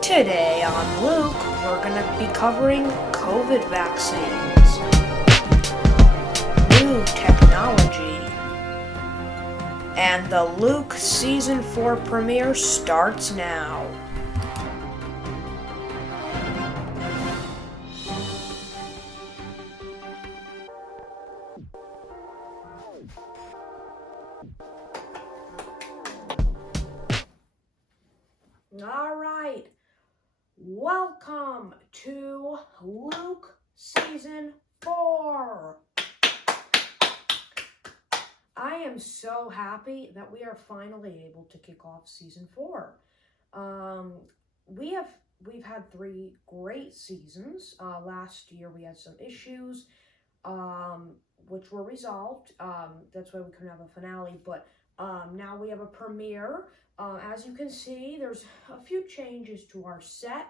Today on Luke, we're going to be covering COVID vaccines, new technology, and the Luke Season 4 premiere starts now. Alright, welcome to Luke Season 4. I am so happy that we are finally able to kick off Season 4. We've had 3 great seasons. Last year we had some issues, which were resolved. That's why we couldn't have a finale, but now we have a premiere. As you can see, there's a few changes to our set.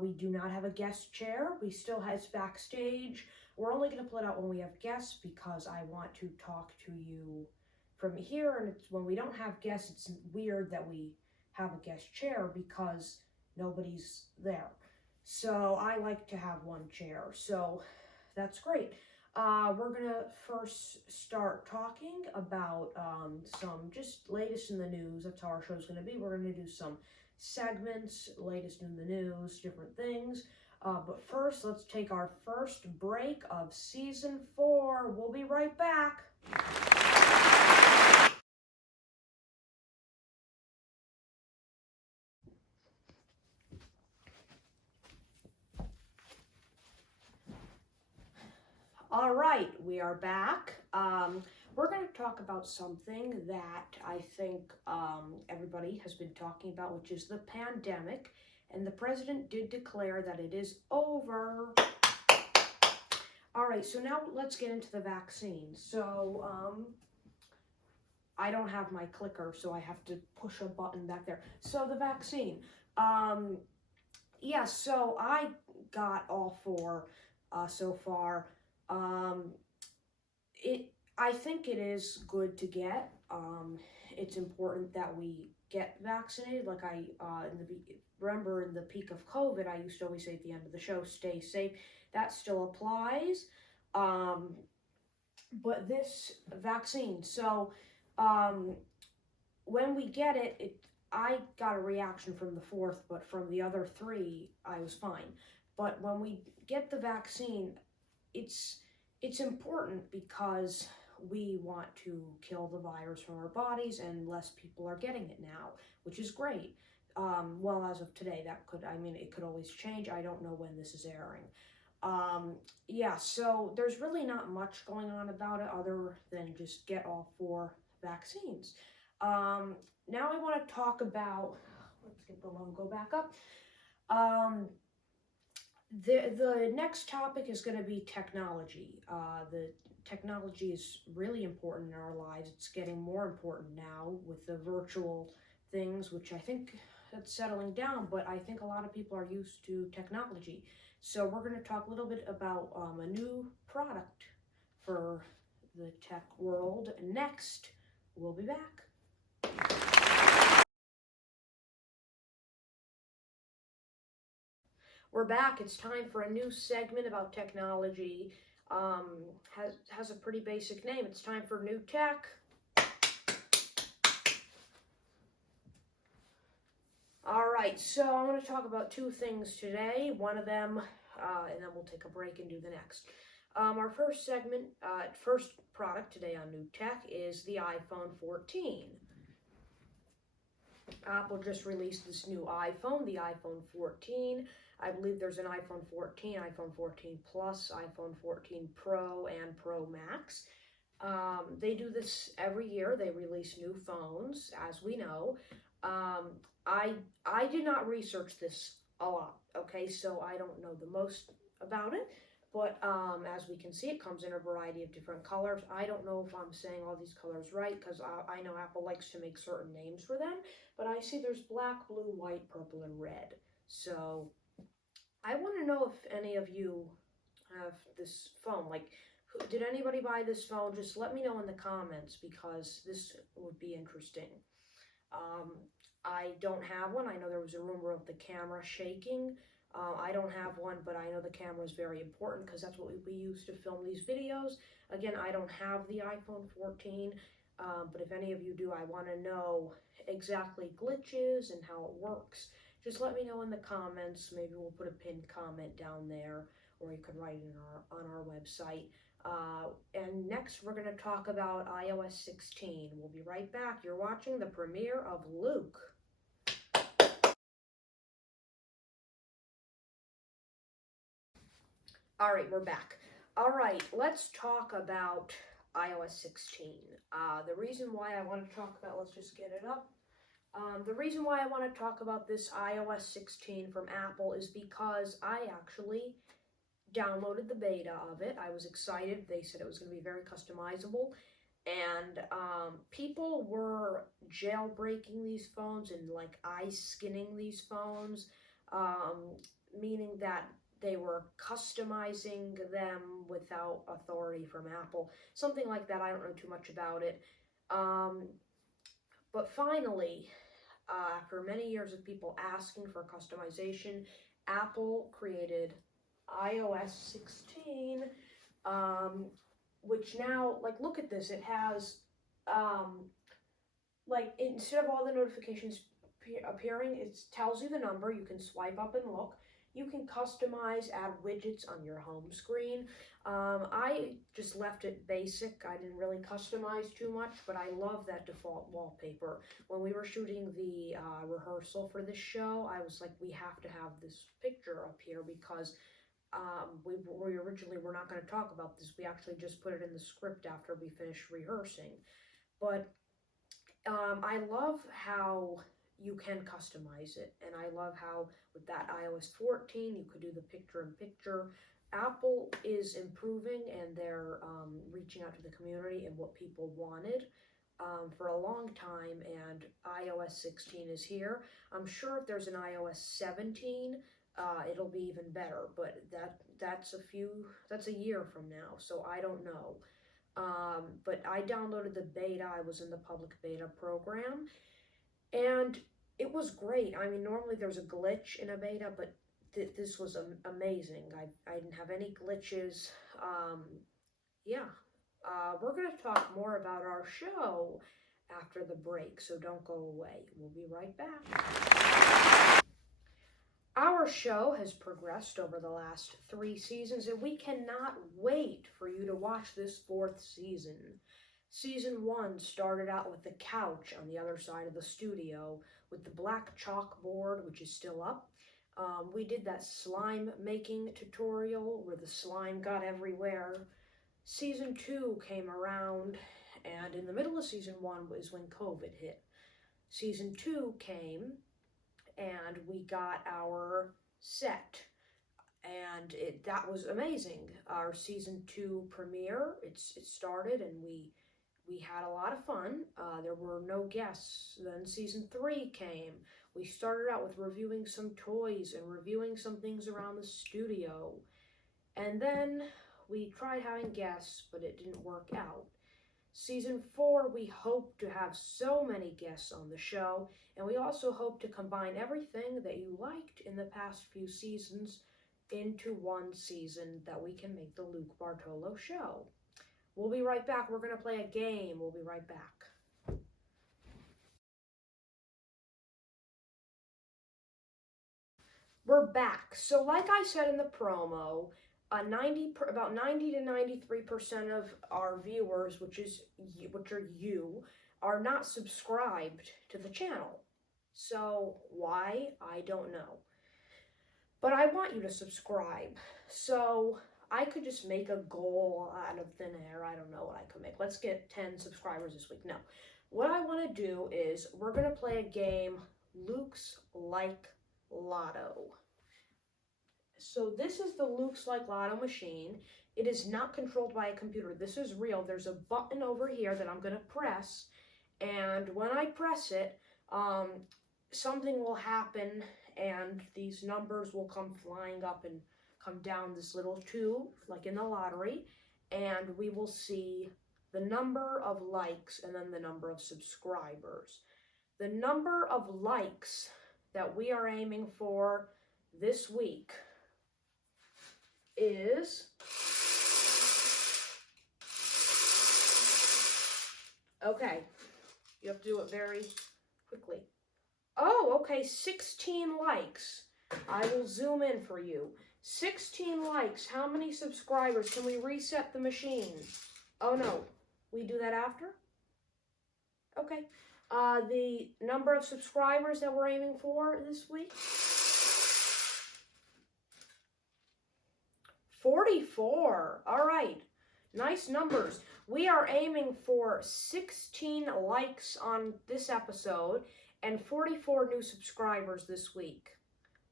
We do not have a guest chair. We still have backstage. We're only going to pull it out when we have guests because I want to talk to you from here. And when we don't have guests, it's weird that we have a guest chair because nobody's there. So I like to have one chair. So that's great. We're going to first start talking about some just latest in the news. That's how our show's going to be. We're going to do some segments, latest in the news, different things. But first, let's take our first break of Season 4. We'll be right back. All right, we are back. We're going to talk about something that I think everybody has been talking about, which is the pandemic. And the president did declare that it is over. All right, so now let's get into the vaccine. So I don't have my clicker, so I have to push a button back there. So the vaccine. Yeah, so I got all 4 so far. I think it is good to get. It's important that we get vaccinated. Like remember in the peak of COVID, I used to always say at the end of the show, stay safe. That still applies. But this vaccine, so when we get it, I got a reaction from the 4th, but from the other 3, I was fine. But when we get the vaccine, it's important because we want to kill the virus from our bodies, and less people are getting it now, which is great. Well, as of today, it could always change. I don't know when this is airing. Yeah, so there's really not much going on about it other than just get all 4 vaccines. Now I want to talk about, let's get the logo back up. The next topic is going to be technology. The technology is really important in our lives. It's getting more important now with the virtual things, which I think that's settling down, but I think a lot of people are used to technology. So we're going to talk a little bit about a new product for the tech world. Next, we'll be back. We're back. It's time for a new segment about technology. Has a pretty basic name. It's time for new tech. All right, so I'm going to talk about 2 things today. One of them, and then we'll take a break and do the next. Our first segment, first product today on new tech is the iPhone 14. Apple just released this new iPhone, the iPhone 14. I believe there's an iPhone 14, iPhone 14 Plus, iPhone 14 Pro, and Pro Max. They do this every year. They release new phones, as we know. I did not research this a lot, okay? So I don't know the most about it. But as we can see, it comes in a variety of different colors. I don't know if I'm saying all these colors right, because I know Apple likes to make certain names for them. But I see there's black, blue, white, purple, and red. So I want to know if any of you have this phone. Like, did anybody buy this phone? Just let me know in the comments, because this would be interesting. I don't have one. I know there was a rumor of the camera shaking. I don't have one, but I know the camera is very important because that's what we use to film these videos. Again, I don't have the iPhone 14, but if any of you do, I want to know exactly glitches and how it works. Just let me know in the comments. Maybe we'll put a pinned comment down there, or you can write it on our website. And next, we're going to talk about iOS 16. We'll be right back. You're watching the premiere of Luke. All right, we're back. All right, let's talk about iOS 16. The reason why I want to talk about, let's just get it up. The reason why I want to talk about this iOS 16 from Apple is because I actually downloaded the beta of it. I was excited. They said it was going to be very customizable. And people were jailbreaking these phones and like skinning these phones, meaning that they were customizing them without authority from Apple. Something like that. I don't know too much about it. But finally, after many years of people asking for customization, Apple created iOS 16, which now, like, look at this. It has, like, instead of all the notifications appearing, it tells you the number. You can swipe up and look. You can customize, add widgets on your home screen. I just left it basic. I didn't really customize too much, but I love that default wallpaper. When we were shooting the rehearsal for this show, I was like, we have to have this picture up here because we originally were not going to talk about this. We actually just put it in the script after we finished rehearsing. But I love how you can customize it, and I love how with that iOS 14 you could do the picture-in-picture. Apple is improving, and they're reaching out to the community and what people wanted for a long time, and iOS 16 is here. I'm sure if there's an iOS 17, it'll be even better, but that's a year from now, so I don't know. But I downloaded the beta. I was in the public beta program, and it was great. I mean, normally there's a glitch in a beta, but this was amazing. I didn't have any glitches. Yeah. We're going to talk more about our show after the break, so don't go away. We'll be right back. Our show has progressed over the last 3 seasons, and we cannot wait for you to watch this 4th season. Season 1 started out with the couch on the other side of the studio with the black chalkboard, which is still up. We did that slime making tutorial where the slime got everywhere. Season 2 came around, and in the middle of Season 1 was when COVID hit. Season 2 came, and we got our set, and that was amazing. Our Season 2 premiere, it started, and we had a lot of fun. There were no guests. Then Season 3 came. We started out with reviewing some toys and reviewing some things around the studio. And then we tried having guests, but it didn't work out. Season 4, we hope to have so many guests on the show, and we also hope to combine everything that you liked in the past few seasons into one season that we can make the Luke Bartolo show. We'll be right back. We're going to play a game. We'll be right back. We're back. So like I said in the promo, about 90 to 93% of our viewers, which are you, are not subscribed to the channel. So why? I don't know. But I want you to subscribe. So I could just make a goal out of thin air. I don't know what I could make. Let's get 10 subscribers this week. No. What I want to do is we're going to play a game, Luke's Like Lotto. So this is the Luke's Like Lotto machine. It is not controlled by a computer. This is real. There's a button over here that I'm going to press. And when I press it, something will happen and these numbers will come flying up and come down this little tube, like in the lottery, and we will see the number of likes and then the number of subscribers. The number of likes that we are aiming for this week is... Okay, you have to do it very quickly. Oh, okay, 16 likes. I will zoom in for you. 16 likes. How many subscribers? Can we reset the machine? Oh, no. We do that after? Okay. The number of subscribers that we're aiming for this week? 44. All right. Nice numbers. We are aiming for 16 likes on this episode and 44 new subscribers this week.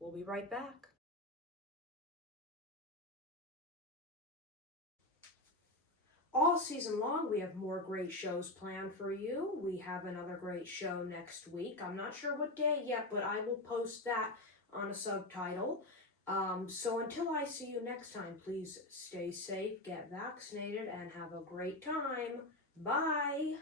We'll be right back. All season long, we have more great shows planned for you. We have another great show next week. I'm not sure what day yet, but I will post that on a subtitle. So until I see you next time, please stay safe, get vaccinated, and have a great time. Bye!